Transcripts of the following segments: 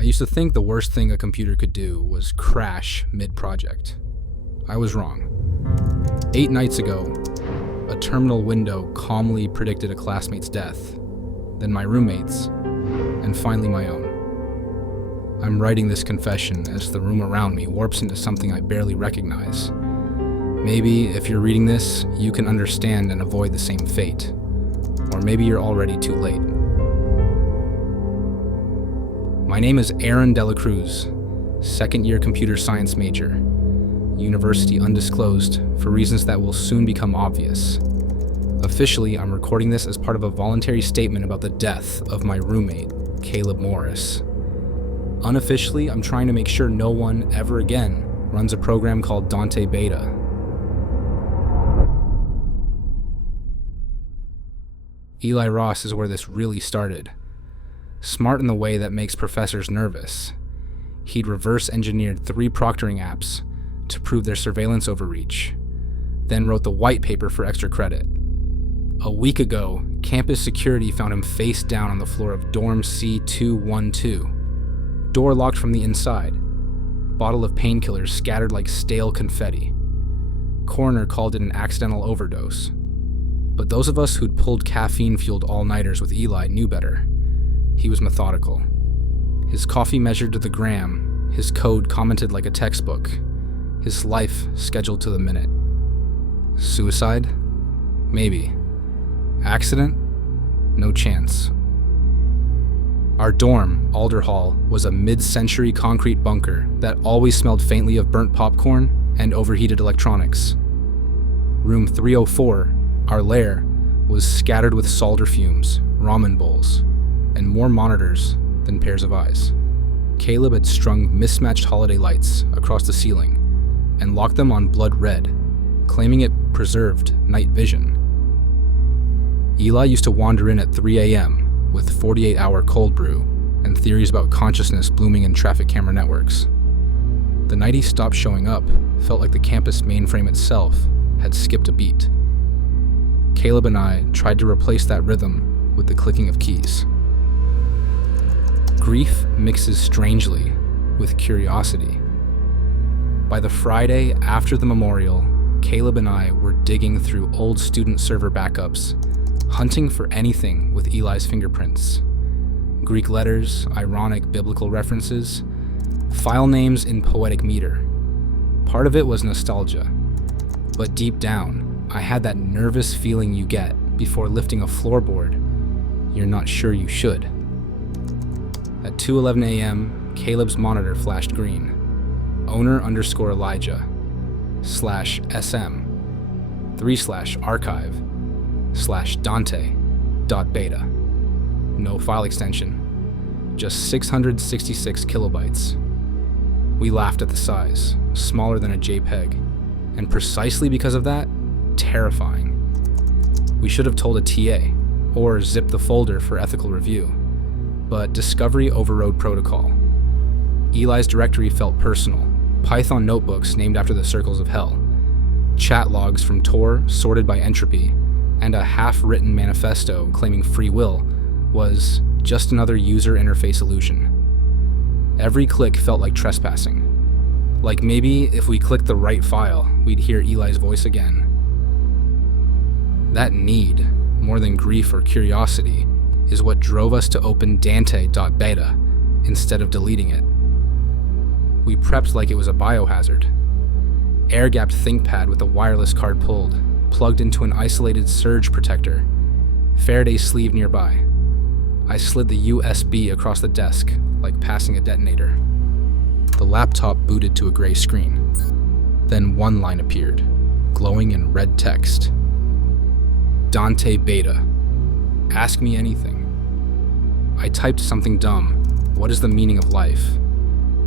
I used to think the worst thing a computer could do was crash mid-project. I was wrong. 8 nights ago, a terminal window calmly predicted a classmate's death, then my roommate's, and finally my own. I'm writing this confession as the room around me warps into something I barely recognize. Maybe, if you're reading this, you can understand and avoid the same fate. Or maybe you're already too late. My name is Aaron Dela Cruz, second-year computer science major, university undisclosed for reasons that will soon become obvious. Officially, I'm recording this as part of a voluntary statement about the death of my roommate, Caleb Morris. Unofficially, I'm trying to make sure no one ever again runs a program called DANTE.BETA. Eli Ross is where this really started. Smart in the way that makes professors nervous. He'd reverse-engineered 3 proctoring apps to prove their surveillance overreach, then wrote the white paper for extra credit. A week ago, campus security found him face down on the floor of dorm C212. Door locked from the inside. Bottle of painkillers scattered like stale confetti. Coroner called it an accidental overdose. But those of us who'd pulled caffeine-fueled all-nighters with Eli knew better. He was methodical. His coffee measured to the gram, his code commented like a textbook, his life scheduled to the minute. Suicide? Maybe. Accident? No chance. Our dorm, Alder Hall, was a mid-century concrete bunker that always smelled faintly of burnt popcorn and overheated electronics. Room 304, our lair, was scattered with solder fumes, ramen bowls, and more monitors than pairs of eyes. Caleb had strung mismatched holiday lights across the ceiling and locked them on blood red, claiming it preserved night vision. Eli used to wander in at 3 a.m. with 48-hour cold brew and theories about consciousness blooming in traffic camera networks. The night he stopped showing up felt like the campus mainframe itself had skipped a beat. Caleb and I tried to replace that rhythm with the clicking of keys. Grief mixes strangely with curiosity. By the Friday after the memorial, Caleb and I were digging through old student server backups, hunting for anything with Eli's fingerprints. Greek letters, ironic biblical references, file names in poetic meter. Part of it was nostalgia, but deep down, I had that nervous feeling you get before lifting a floorboard you're not sure you should. At 2:11 a.m., Caleb's monitor flashed green. Owner_Elijah /SM 3/archive/Dante.BETA. No file extension, just 666 kilobytes. We laughed at the size, smaller than a JPEG, and precisely because of that, terrifying. We should have told a TA, or zipped the folder for ethical review. But discovery overrode protocol. Eli's directory felt personal. Python notebooks named after the circles of hell. Chat logs from Tor sorted by entropy. And a half-written manifesto claiming free will was just another user interface illusion. Every click felt like trespassing. Like maybe if we clicked the right file, we'd hear Eli's voice again. That need, more than grief or curiosity, is what drove us to open Dante.BETA instead of deleting it. We prepped like it was a biohazard. Air-gapped ThinkPad with a wireless card pulled, plugged into an isolated surge protector. Faraday sleeve nearby. I slid the USB across the desk like passing a detonator. The laptop booted to a gray screen. Then one line appeared, glowing in red text. Dante.BETA. Ask me anything. I typed something dumb. What is the meaning of life?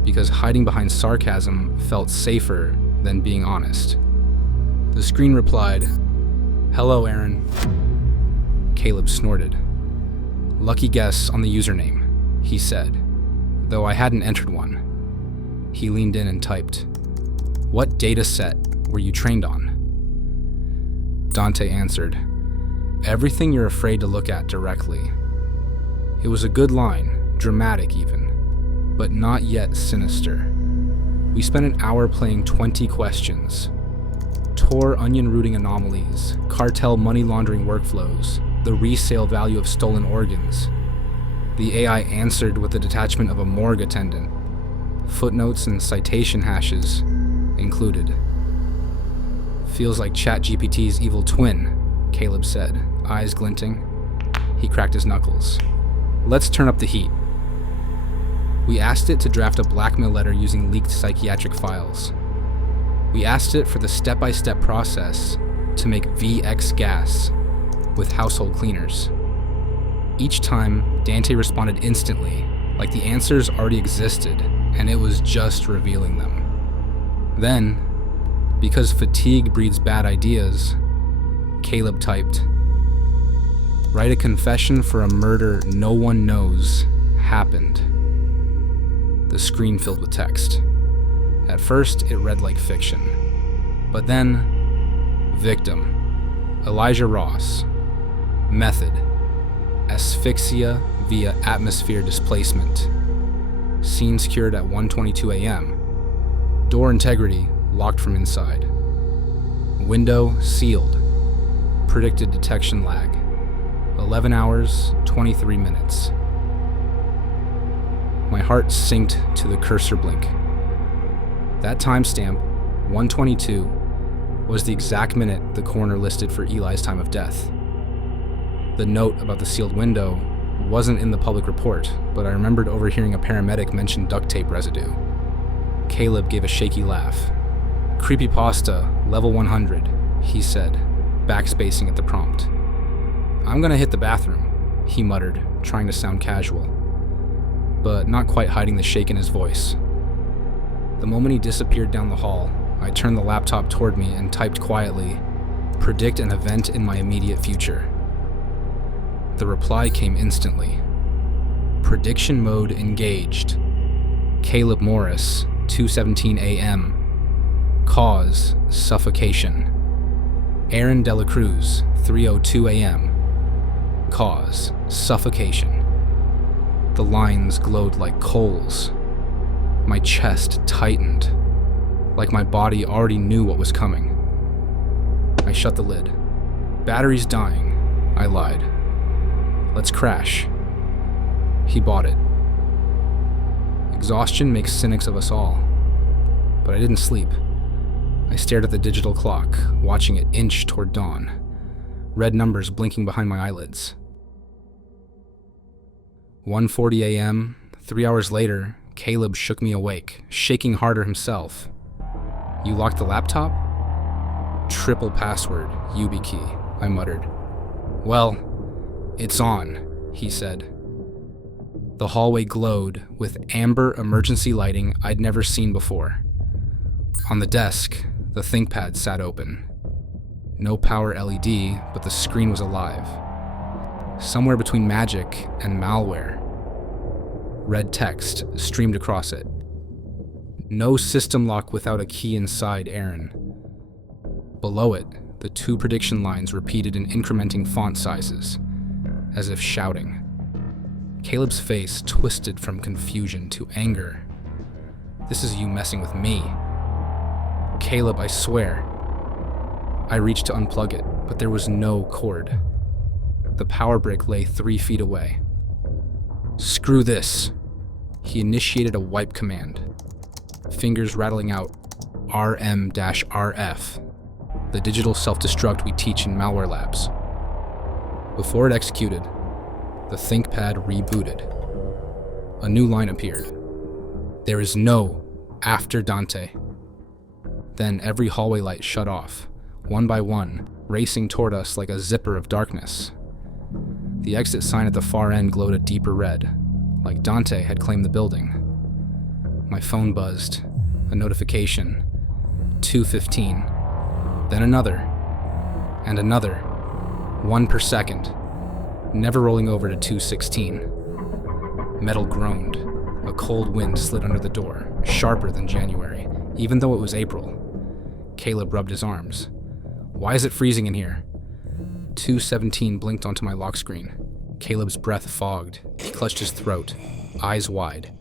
Because hiding behind sarcasm felt safer than being honest. The screen replied, "Hello, Aaron." Caleb snorted. "Lucky guess on the username," he said, though I hadn't entered one. He leaned in and typed, "What data set were you trained on?" Dante answered, "Everything you're afraid to look at directly." It was a good line, dramatic even. but not yet sinister. We spent an hour playing 20 questions. Tor onion rooting anomalies, cartel money laundering workflows, the resale value of stolen organs. The AI answered with the detachment of a morgue attendant. Footnotes and citation hashes included. Feels like ChatGPT's evil twin, Caleb said, eyes glinting. He cracked his knuckles. Let's turn up the heat. We asked it to draft a blackmail letter using leaked psychiatric files. We asked it for the step-by-step process to make VX gas with household cleaners. Each time, Dante responded instantly, like the answers already existed and it was just revealing them. Then, because fatigue breeds bad ideas, Caleb typed, "Write a confession for a murder no one knows happened." The screen filled with text. At first, it read like fiction. But then, victim, Elijah Ross. Method, asphyxia via atmosphere displacement. Scene secured at 1:22 a.m. Door integrity locked from inside. Window sealed. Predicted detection lag. 11 hours, 23 minutes. My heart synced to the cursor blink. That timestamp, 1:22, was the exact minute the coroner listed for Eli's time of death. The note about the sealed window wasn't in the public report, but I remembered overhearing a paramedic mention duct tape residue. Caleb gave a shaky laugh. "Creepypasta, level 100, he said, backspacing at the prompt. "I'm gonna hit the bathroom," he muttered, trying to sound casual, but not quite hiding the shake in his voice. The moment he disappeared down the hall, I turned the laptop toward me and typed quietly, "Predict an event in my immediate future." The reply came instantly. Prediction mode engaged. Caleb Morris, 2:17 a.m. Cause, suffocation. Aaron Dela Cruz, 3:02 a.m. Cause, suffocation. The lines glowed like coals. My chest tightened, like my body already knew what was coming. I shut the lid. "Battery's dying," I lied. "Let's crash." He bought it. Exhaustion makes cynics of us all. But I didn't sleep. I stared at the digital clock, watching it inch toward dawn, red numbers blinking behind my eyelids. 1:40 a.m., 3 hours later, Caleb shook me awake, shaking harder himself. "You locked the laptop?" "Triple password, YubiKey," I muttered. "Well, it's on," he said. The hallway glowed with amber emergency lighting I'd never seen before. On the desk, the ThinkPad sat open. No power LED, but the screen was alive. Somewhere between magic and malware. Red text streamed across it. "No system lock without a key inside, Aaron." Below it, the two prediction lines repeated in incrementing font sizes, as if shouting. Caleb's face twisted from confusion to anger. "This is you messing with me." "Caleb, I swear." I reached to unplug it, but there was no cord. The power brick lay 3 feet away. "Screw this." He initiated a wipe command, fingers rattling out RM-RF, the digital self-destruct we teach in malware labs. Before it executed, the ThinkPad rebooted. A new line appeared. "There is no after Dante." Then every hallway light shut off, one by one, racing toward us like a zipper of darkness. The exit sign at the far end glowed a deeper red, like Dante had claimed the building. My phone buzzed. A notification. 2:15. Then another. And another. 1 per second. Never rolling over to 2:16. Metal groaned. A cold wind slid under the door, sharper than January, even though it was April. Caleb rubbed his arms. "Why is it freezing in here?" 2:17 blinked onto my lock screen. Caleb's breath fogged. He clutched his throat, eyes wide.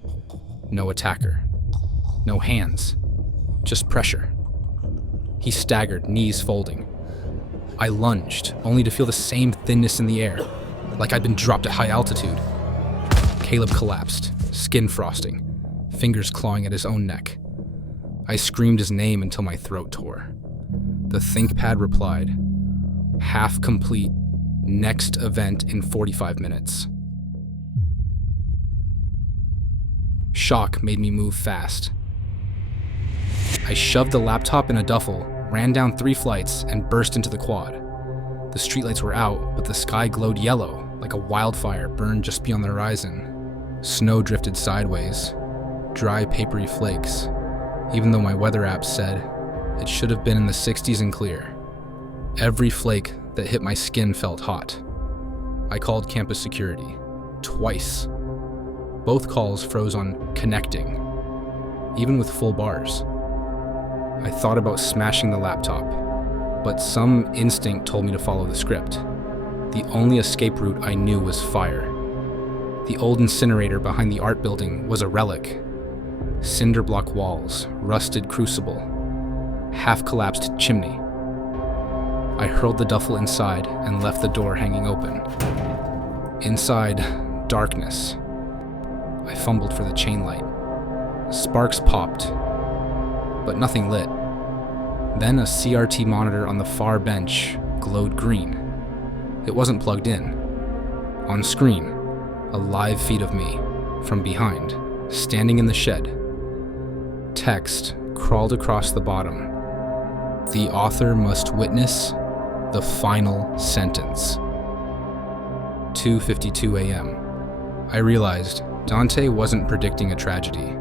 No attacker. No hands. Just pressure. He staggered, knees folding. I lunged, only to feel the same thinness in the air, like I'd been dropped at high altitude. Caleb collapsed, skin frosting, fingers clawing at his own neck. I screamed his name until my throat tore. The ThinkPad replied, "Half complete, next event in 45 minutes. Shock made me move fast. I shoved the laptop in a duffel, ran down 3 flights, and burst into the quad. The streetlights were out, but the sky glowed yellow, like a wildfire burned just beyond the horizon. Snow drifted sideways, dry papery flakes, even though my weather app said it should have been in the 60s and clear. Every flake that hit my skin felt hot. I called campus security, twice. Both calls froze on connecting, even with full bars. I thought about smashing the laptop, but some instinct told me to follow the script. The only escape route I knew was fire. The old incinerator behind the art building was a relic. Cinder block walls, rusted crucible, half-collapsed chimney. I hurled the duffel inside and left the door hanging open. Inside, darkness. I fumbled for the chain light. Sparks popped, but nothing lit. Then a CRT monitor on the far bench glowed green. It wasn't plugged in. On screen, a live feed of me, from behind, standing in the shed. Text crawled across the bottom. The author must witness the final sentence. 2:52 a.m. I realized Dante wasn't predicting a tragedy.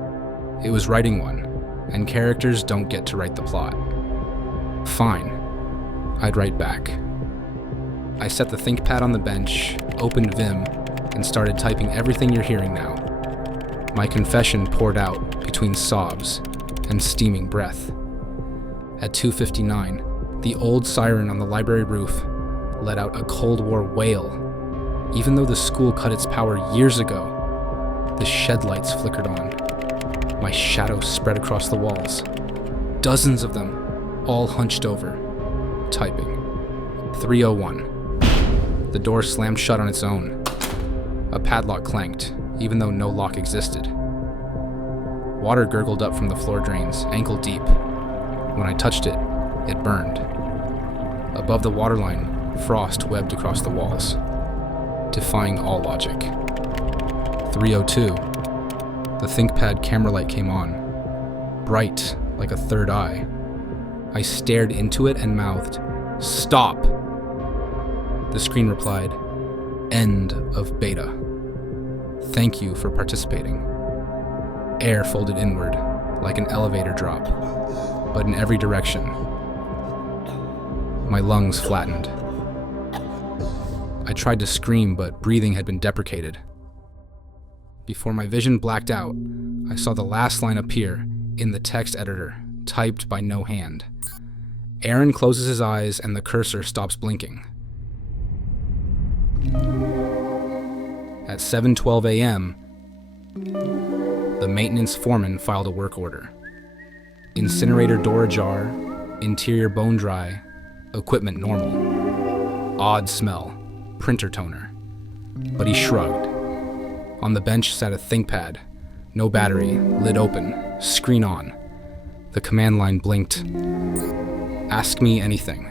It was writing one, and characters don't get to write the plot. Fine, I'd write back. I set the ThinkPad on the bench, opened Vim, and started typing everything you're hearing now. My confession poured out between sobs and steaming breath. At 2:59, the old siren on the library roof let out a Cold War wail. Even though the school cut its power years ago, the shed lights flickered on. My shadows spread across the walls. Dozens of them, all hunched over, typing. 3:01. The door slammed shut on its own. A padlock clanked, even though no lock existed. Water gurgled up from the floor drains, ankle deep. When I touched it, it burned. Above the waterline, frost webbed across the walls, defying all logic. 3:02. The ThinkPad camera light came on, bright like a third eye. I stared into it and mouthed, "Stop!" The screen replied, "End of beta. Thank you for participating." Air folded inward, like an elevator drop, but in every direction. My lungs flattened. I tried to scream, but breathing had been deprecated. Before my vision blacked out, I saw the last line appear in the text editor, typed by no hand. Aaron closes his eyes and the cursor stops blinking. At 7:12 a.m., the maintenance foreman filed a work order. Incinerator door ajar, interior bone dry, equipment normal. Odd smell, printer toner. But he shrugged. On the bench sat a ThinkPad, no battery, lid open, screen on. The command line blinked. Ask me anything.